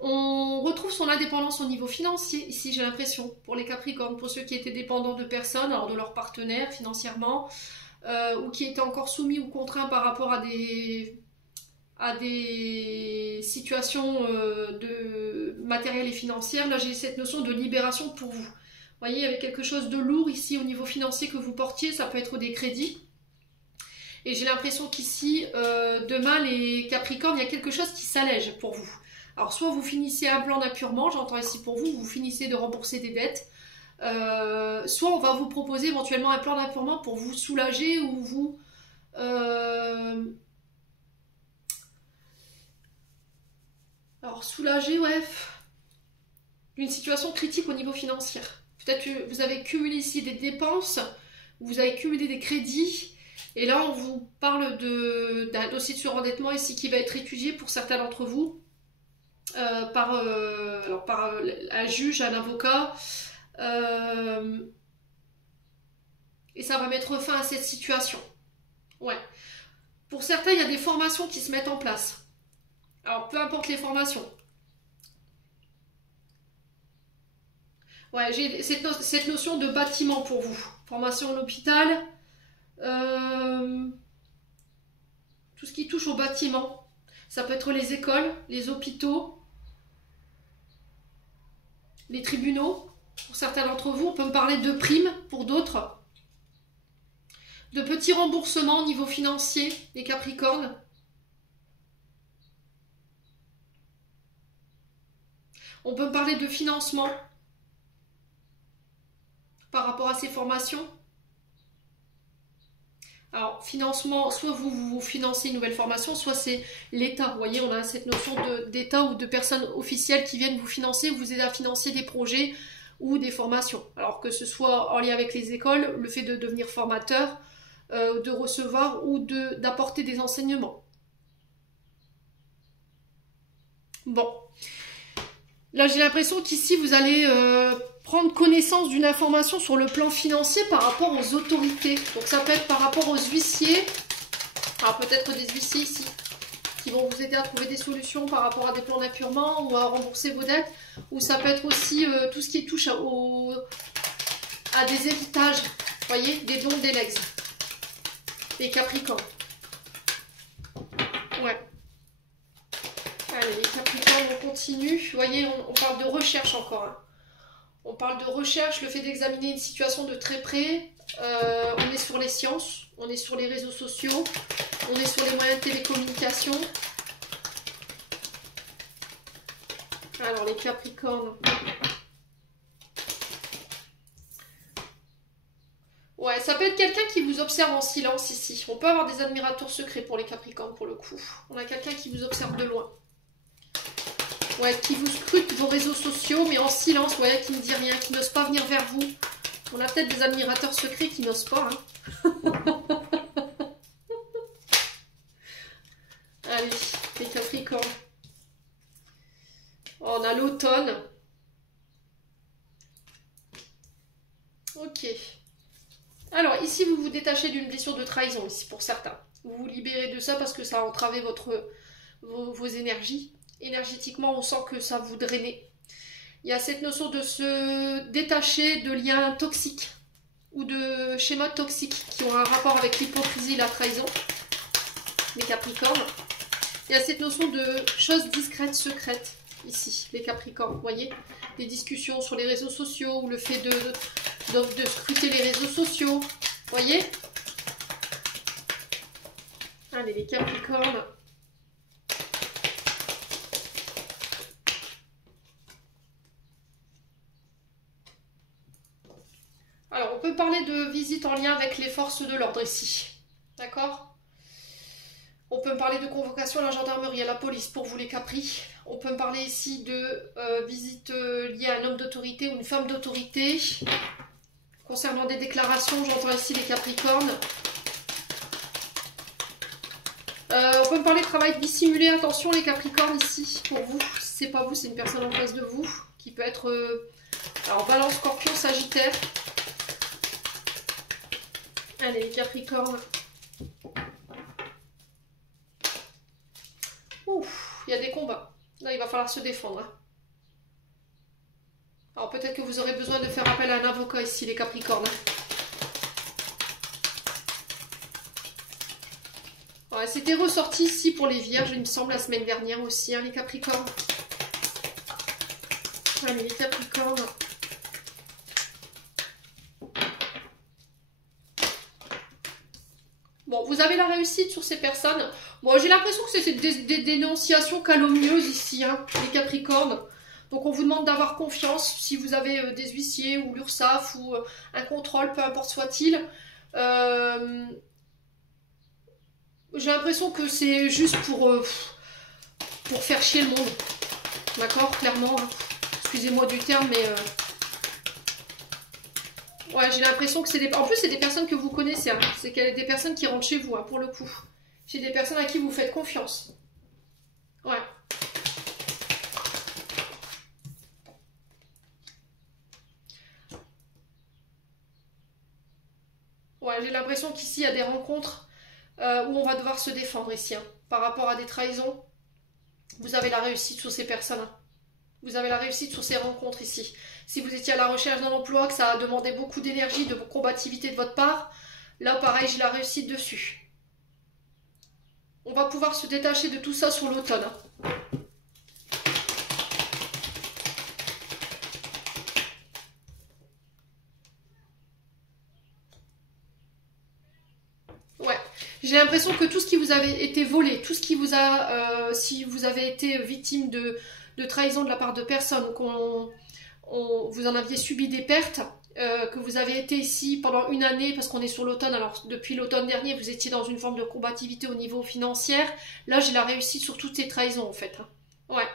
On retrouve son indépendance au niveau financier, ici, j'ai l'impression, pour les Capricornes, pour ceux qui étaient dépendants de personnes, alors de leur partenaire financièrement, ou qui étaient encore soumis ou contraints par rapport à des situations de matérielles et financières. Là, j'ai cette notion de libération pour vous. Vous voyez, il y avait quelque chose de lourd ici au niveau financier que vous portiez, ça peut être des crédits. Et j'ai l'impression qu'ici, demain, les Capricornes, il y a quelque chose qui s'allège pour vous. Alors, soit vous finissez un plan d'appurement, j'entends ici pour vous, vous finissez de rembourser des dettes, soit on va vous proposer éventuellement un plan d'appurement pour vous soulager ou vous... Alors, soulager, ouais, d'une situation critique au niveau financier. Peut-être que vous avez cumulé ici des dépenses, vous avez cumulé des crédits, et là, on vous parle d'un dossier de surendettement ici qui va être étudié pour certains d'entre vous. Par un juge, un avocat, et ça va mettre fin à cette situation. Ouais. Pour certains, il y a des formations qui se mettent en place. Alors, peu importe les formations. Ouais, j'ai cette notion de bâtiment pour vous. Formation à l'hôpital, tout ce qui touche au bâtiment. Ça peut être les écoles, les hôpitaux, les tribunaux, pour certains d'entre vous. On peut me parler de primes pour d'autres. De petits remboursements au niveau financier, les Capricornes. On peut me parler de financement par rapport à ces formations. Alors, financement, soit vous financez une nouvelle formation, soit c'est l'État. Vous voyez, on a cette notion d'État ou de personnes officielles qui viennent vous financer, vous aider à financer des projets ou des formations. Alors que ce soit en lien avec les écoles, le fait de devenir formateur, de recevoir ou d'apporter des enseignements. Bon. Là, j'ai l'impression qu'ici, vous allez... prendre connaissance d'une information sur le plan financier par rapport aux autorités. Donc ça peut être par rapport aux huissiers, alors peut-être des huissiers ici, qui vont vous aider à trouver des solutions par rapport à des plans d'appurement ou à rembourser vos dettes, ou ça peut être aussi tout ce qui touche à des héritages, vous voyez, des dons, des legs, des Capricornes. Ouais. Allez, les Capricornes, on continue. Vous voyez, on parle de recherche encore, hein. On parle de recherche, le fait d'examiner une situation de très près. On est sur les sciences, on est sur les réseaux sociaux, on est sur les moyens de télécommunication. Alors, les Capricornes. Ouais, ça peut être quelqu'un qui vous observe en silence ici. On peut avoir des admirateurs secrets pour les Capricornes, pour le coup. On a quelqu'un qui vous observe de loin. Ouais, qui vous scrute vos réseaux sociaux, mais en silence, ouais, qui ne dit rien, qui n'ose pas venir vers vous. On a peut-être des admirateurs secrets qui n'osent pas, hein. Allez, les Capricornes. On a l'automne. Ok. Alors, ici, vous vous détachez d'une blessure de trahison, ici, pour certains. Vous vous libérez de ça parce que ça a entravé vos énergies. Énergétiquement, on sent que ça vous drainait. Il y a cette notion de se détacher de liens toxiques ou de schémas toxiques qui ont un rapport avec l'hypocrisie et la trahison. Les Capricornes. Il y a cette notion de choses discrètes, secrètes, ici, les Capricornes. Vous voyez, des discussions sur les réseaux sociaux ou le fait de scruter les réseaux sociaux. Vous voyez? Allez, les Capricornes. Alors, on peut parler de visite en lien avec les forces de l'ordre ici. D'accord? On peut me parler de convocation à la gendarmerie, à la police pour vous les Capris. On peut me parler ici de visite liée à un homme d'autorité ou une femme d'autorité. Concernant des déclarations, j'entends ici les Capricornes. On peut me parler de travail dissimulé. Attention les Capricornes ici, pour vous. C'est pas vous, c'est une personne en face de vous. Qui peut être alors Balance, Scorpion, Sagittaire. Allez, les Capricornes. Ouf, il y a des combats. Là, il va falloir se défendre. Hein. Alors peut-être que vous aurez besoin de faire appel à un avocat ici, les Capricornes. Ouais, c'était ressorti ici pour les Vierges, il me semble, la semaine dernière aussi, hein, les Capricornes. Allez, les Capricornes. Bon, vous avez la réussite sur ces personnes. Bon, j'ai l'impression que c'est des dénonciations calomnieuses ici, hein, les Capricornes. Donc, on vous demande d'avoir confiance si vous avez des huissiers ou l'URSSAF ou un contrôle, peu importe soit-il. J'ai l'impression que c'est juste pour faire chier le monde. D'accord, clairement. Excusez-moi du terme, mais... Ouais, j'ai l'impression que c'est des... En plus, c'est des personnes que vous connaissez. Hein. C'est des personnes qui rentrent chez vous, hein, pour le coup. C'est des personnes à qui vous faites confiance. Ouais. Ouais, j'ai l'impression qu'ici, il y a des rencontres où on va devoir se défendre ici. Hein. Par rapport à des trahisons, vous avez la réussite sur ces personnes. Hein. Vous avez la réussite sur ces rencontres ici. Si vous étiez à la recherche d'un emploi, que ça a demandé beaucoup d'énergie, de combativité de votre part, là, pareil, j'ai la réussite dessus. On va pouvoir se détacher de tout ça sur l'automne. Hein. Ouais. J'ai l'impression que tout ce qui vous avait été volé, tout ce qui vous a... si vous avez été victime de trahison de la part de personnes, vous en aviez subi des pertes, que vous avez été ici pendant une année, parce qu'on est sur l'automne, alors depuis l'automne dernier, vous étiez dans une forme de combativité au niveau financier. Là, j'ai la réussite sur toutes ces trahisons, en fait. Ouais.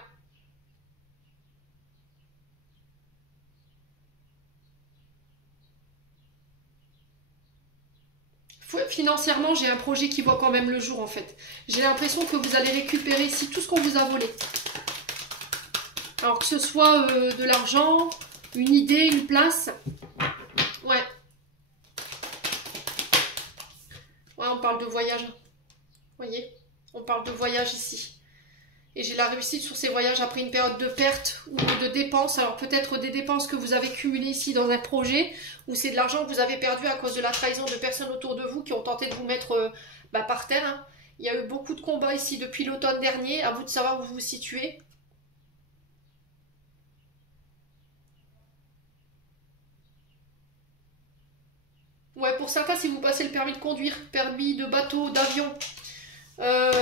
Financièrement, j'ai un projet qui voit quand même le jour, en fait. J'ai l'impression que vous allez récupérer ici tout ce qu'on vous a volé. Alors que ce soit de l'argent, une idée, une place. Ouais. Ouais, on parle de voyage. Vous voyez, on parle de voyage ici. Et j'ai la réussite sur ces voyages après une période de perte ou de dépenses. Alors peut-être des dépenses que vous avez cumulées ici dans un projet, ou c'est de l'argent que vous avez perdu à cause de la trahison de personnes autour de vous qui ont tenté de vous mettre par terre. Hein. Il y a eu beaucoup de combats ici depuis l'automne dernier. À vous de savoir où vous vous situez. Ouais, pour certains, si vous passez le permis de conduire, permis de bateau, d'avion,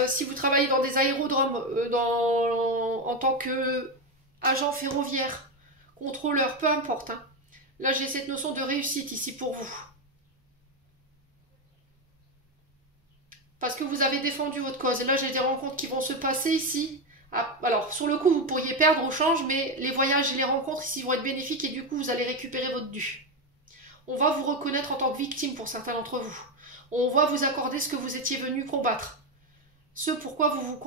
si vous travaillez dans des aérodromes, en tant que agent ferroviaire, contrôleur, peu importe. Hein. Là, j'ai cette notion de réussite ici pour vous. Parce que vous avez défendu votre cause. Et là, j'ai des rencontres qui vont se passer ici. Ah, alors, sur le coup, vous pourriez perdre au change, mais les voyages et les rencontres ici vont être bénéfiques et du coup, vous allez récupérer votre dû. On va vous reconnaître en tant que victime pour certains d'entre vous. On va vous accorder ce que vous étiez venu combattre. Ce pourquoi vous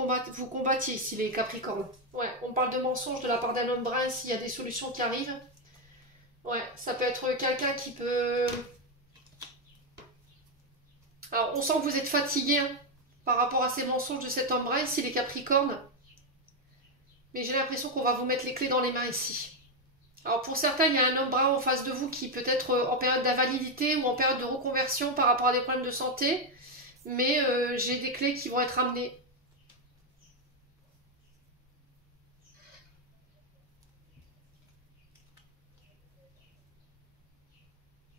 combattiez ici, les Capricornes. Ouais, on parle de mensonges de la part d'un homme brun, s'il y a des solutions qui arrivent. Ouais, ça peut être quelqu'un qui peut... Alors, on sent que vous êtes fatigué hein, par rapport à ces mensonges de cet homme brun, ici, les Capricornes. Mais j'ai l'impression qu'on va vous mettre les clés dans les mains ici. Alors, pour certains, il y a un homme brun en face de vous qui peut être en période d'invalidité ou en période de reconversion par rapport à des problèmes de santé. Mais j'ai des clés qui vont être amenées.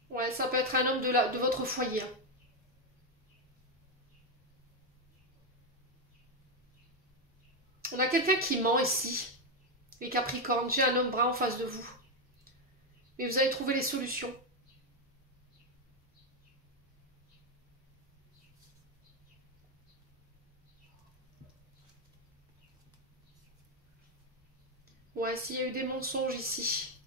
Ouais, ça peut être un homme de votre foyer. Hein. On a quelqu'un qui ment ici. Les Capricornes, j'ai un homme brun en face de vous. Mais vous allez trouver les solutions. Ouais, s'il y a eu des mensonges ici,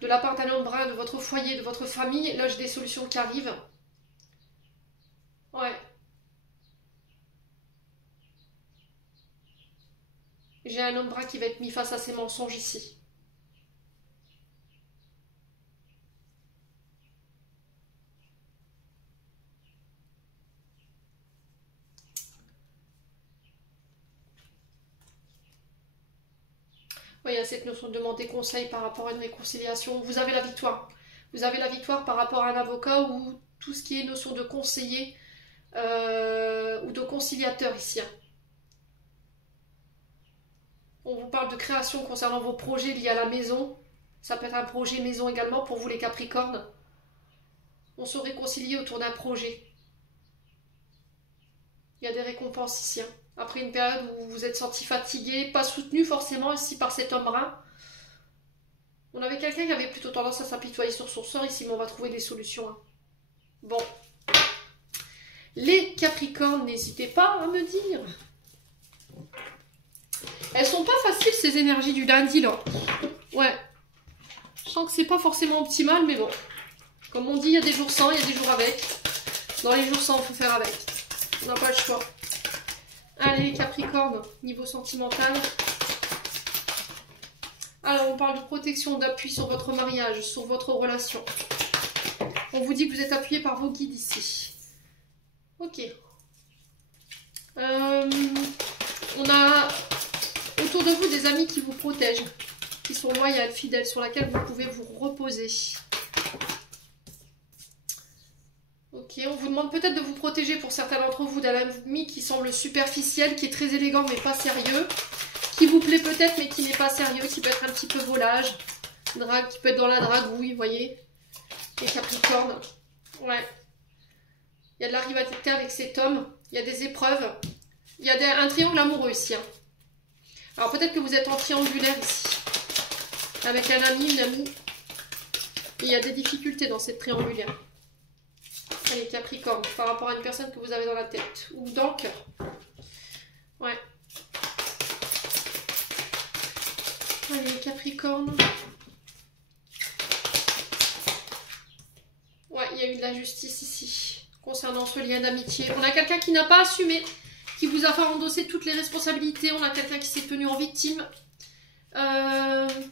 de la part d'un homme brun, de votre foyer, de votre famille, là j'ai des solutions qui arrivent. Ouais. J'ai un homme brun qui va être mis face à ces mensonges ici. Oui, il y a cette notion de demander conseil par rapport à une réconciliation. Vous avez la victoire. Vous avez la victoire par rapport à un avocat ou tout ce qui est notion de conseiller ou de conciliateur ici. Hein. On vous parle de création concernant vos projets liés à la maison. Ça peut être un projet maison également pour vous les Capricornes. On se réconcilie autour d'un projet. Il y a des récompenses ici. Hein. Après une période où vous vous êtes senti fatigué, pas soutenu forcément ici par cet homme brun. On avait quelqu'un qui avait plutôt tendance à s'apitoyer sur son sort ici, mais on va trouver des solutions. Hein. Bon. Les Capricornes, n'hésitez pas à me dire. Elles sont pas faciles ces énergies du lundi là. Ouais. Je sens que c'est pas forcément optimal, mais bon. Comme on dit, il y a des jours sans, il y a des jours avec. Dans les jours sans, il faut faire avec. On n'a pas le choix. Allez, Capricorne, niveau sentimental. Alors, on parle de protection, d'appui sur votre mariage, sur votre relation. On vous dit que vous êtes appuyé par vos guides ici. Ok. On a autour de vous des amis qui vous protègent, qui sont loyaux, fidèles, sur laquelle vous pouvez vous reposer. Ok, on vous demande peut-être de vous protéger pour certains d'entre vous d'un ami qui semble superficiel, qui est très élégant mais pas sérieux, qui vous plaît peut-être mais qui n'est pas sérieux, qui peut être un petit peu volage, drague, qui peut être dans la dragouille, vous voyez, les Capricornes. Ouais. Il y a de la rivalité avec cet homme, il y a des épreuves, il y a un triangle amoureux ici. Hein. Alors peut-être que vous êtes en triangulaire ici, avec un ami, une amie, et il y a des difficultés dans cette triangulaire. Allez, Capricorne, par rapport à une personne que vous avez dans la tête ou dans le cœur. Ouais. Allez, Capricorne. Ouais, il y a eu de la justice ici, concernant ce lien d'amitié. On a quelqu'un qui n'a pas assumé, qui vous a fait endosser toutes les responsabilités. On a quelqu'un qui s'est tenu en victime,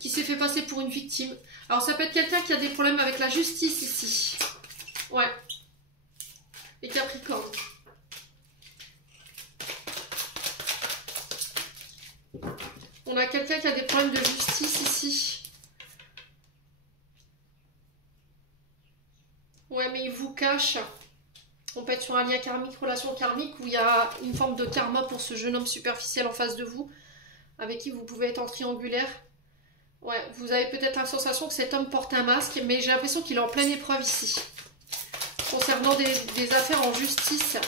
qui s'est fait passer pour une victime. Alors, ça peut être quelqu'un qui a des problèmes avec la justice ici. Ouais. Les Capricornes. On a quelqu'un qui a des problèmes de justice ici. Ouais, mais il vous cache. On peut être sur un lien karmique, relation karmique, où il y a une forme de karma pour ce jeune homme superficiel en face de vous, avec qui vous pouvez être en triangulaire. Ouais, vous avez peut-être la sensation que cet homme porte un masque, mais j'ai l'impression qu'il est en pleine épreuve ici. Concernant des affaires en justice.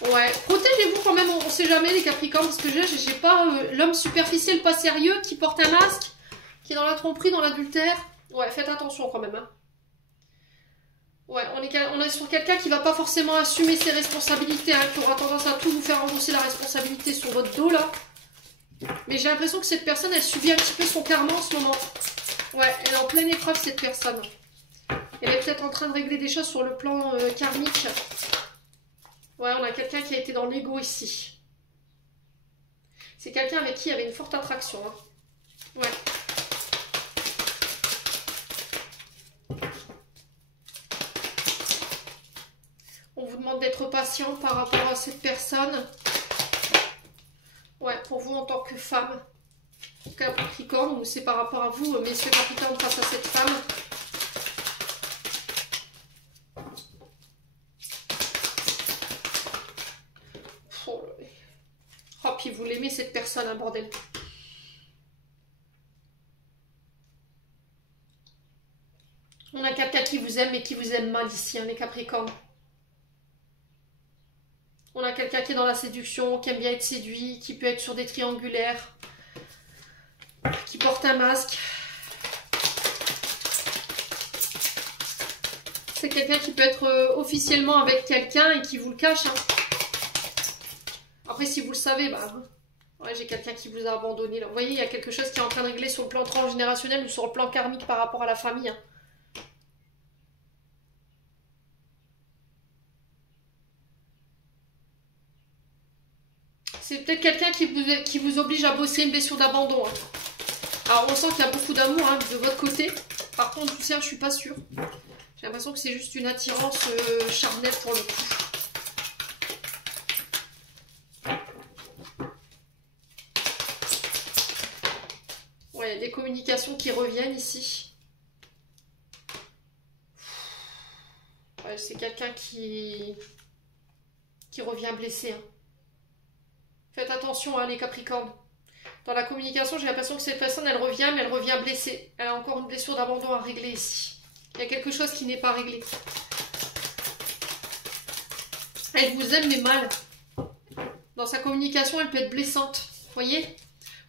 Ouais, protégez-vous quand même, on ne sait jamais les Capricornes, parce que j'ai pas l'homme superficiel pas sérieux qui porte un masque, qui est dans la tromperie, dans l'adultère. Ouais, faites attention quand même. Hein. Ouais, on est sur quelqu'un qui va pas forcément assumer ses responsabilités, hein, qui aura tendance à tout vous faire endosser la responsabilité sur votre dos là. Mais j'ai l'impression que cette personne, elle subit un petit peu son karma en ce moment. Ouais, elle est en pleine épreuve cette personne. Elle est peut-être en train de régler des choses sur le plan karmique. Ouais, on a quelqu'un qui a été dans l'ego ici. C'est quelqu'un avec qui il y avait une forte attraction. Hein. Ouais. On vous demande d'être patient par rapport à cette personne. Ouais, pour vous en tant que femme. Capricorne, ou c'est par rapport à vous, messieurs Capricorne, face à cette femme. Oh, puis vous l'aimez cette personne, hein, bordel. On a quelqu'un qui vous aime et qui vous aime mal ici, hein, les Capricornes. On a quelqu'un qui est dans la séduction, qui aime bien être séduit, qui peut être sur des triangulaires, qui porte un masque. C'est quelqu'un qui peut être officiellement avec quelqu'un et qui vous le cache. Hein. Après, si vous le savez, bah, ouais, j'ai quelqu'un qui vous a abandonné. Là. Vous voyez, il y a quelque chose qui est en train de régler sur le plan transgénérationnel ou sur le plan karmique par rapport à la famille. Hein. C'est peut-être quelqu'un qui vous oblige à bosser une blessure d'abandon. Hein. Alors, on sent qu'il y a beaucoup d'amour hein, de votre côté. Par contre, je ne suis pas sûre. J'ai l'impression que c'est juste une attirance charnelle pour le coup. a des communications qui reviennent ici. Ouais, c'est quelqu'un qui revient blessé. Hein. Faites attention, hein, les Capricornes. Dans la communication, j'ai l'impression que cette personne, elle revient, mais elle revient blessée. Elle a encore une blessure d'abandon à régler ici. Il y a quelque chose qui n'est pas réglé. Elle vous aime, mais mal. Dans sa communication, elle peut être blessante. Vous voyez?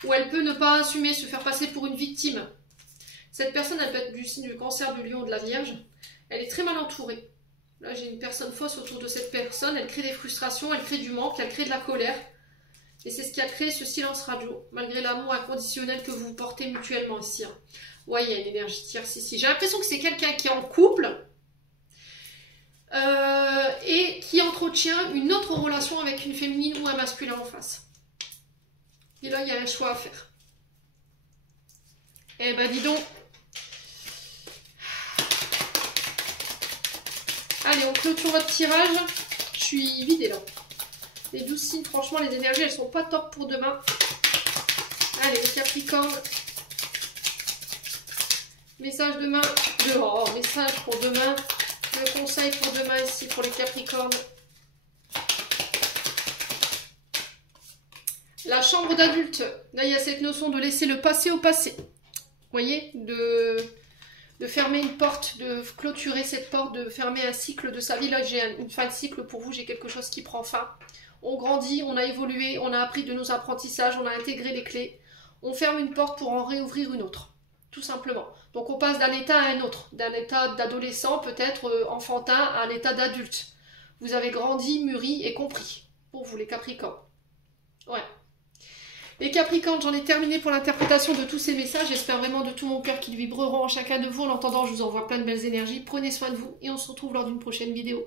Ou elle peut ne pas assumer, se faire passer pour une victime. Cette personne, elle peut être du signe du Cancer, du Lion, de la Vierge. Elle est très mal entourée. Là, j'ai une personne fausse autour de cette personne. Elle crée des frustrations, elle crée du manque, elle crée de la colère. Et c'est ce qui a créé ce silence radio, malgré l'amour inconditionnel que vous portez mutuellement ici. Hein. Ouais, il y a une énergie tierce ici. J'ai l'impression que c'est quelqu'un qui est en couple et qui entretient une autre relation avec une féminine ou un masculin en face. Et là, il y a un choix à faire. Eh ben, dis donc. Allez, on clôture votre tirage. Je suis vidée là. Les 12 signes, franchement, les énergies, elles sont pas top pour demain. Allez, les Capricornes. Message demain. Oh, message pour demain. Le conseil pour demain ici pour les Capricornes. La chambre d'adulte. Là, il y a cette notion de laisser le passé au passé. Vous voyez, de fermer une porte, de clôturer cette porte, de fermer un cycle de sa vie. Là, j'ai une fin de cycle pour vous, j'ai quelque chose qui prend fin. On grandit, on a évolué, on a appris de nos apprentissages, on a intégré les clés. On ferme une porte pour en réouvrir une autre, tout simplement. Donc on passe d'un état à un autre, d'un état d'adolescent, peut-être enfantin, à un état d'adulte. Vous avez grandi, mûri et compris, pour vous les Capricornes. Ouais. Les Capricornes, j'en ai terminé pour l'interprétation de tous ces messages. J'espère vraiment de tout mon cœur qu'ils vibreront en chacun de vous. En attendant, je vous envoie plein de belles énergies. Prenez soin de vous et on se retrouve lors d'une prochaine vidéo.